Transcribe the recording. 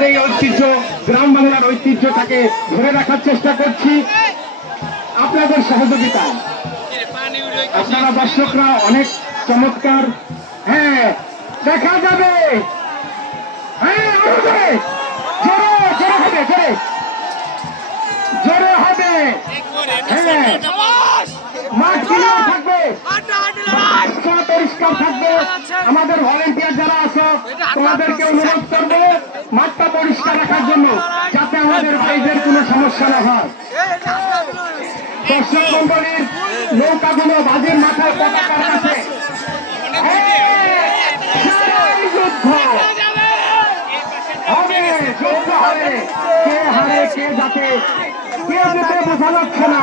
আমাদের এই ঐতিহ্য, গ্রাম বাংলার ঐতিহ্যটাকে ধরে রাখার চেষ্টা করছি। আপনাদের সহযোগিতায়। আপনারা দর্শকরা অনেক চমৎকার। হ্যাঁ দেখা যাবে। হ্যাঁ হবে হ্যাঁ। পরিষ্কার থাকবে। আমাদের ভলেন্টিয়ার তোমাদেরকে অনুরোধ করব মাঠটা পরিষ্কার রাখার জন্য যাতে আমাদের ভাইদের কোনো সমস্যা না হয়। দর্শক মন্ডলীর নৌকাগুলো বাজের মাথায় পতাকার কাছে যুদ্ধ। হবে যুদ্ধ হবে। কে হারে কে যাতে কে যেতে বোঝা যাচ্ছে না।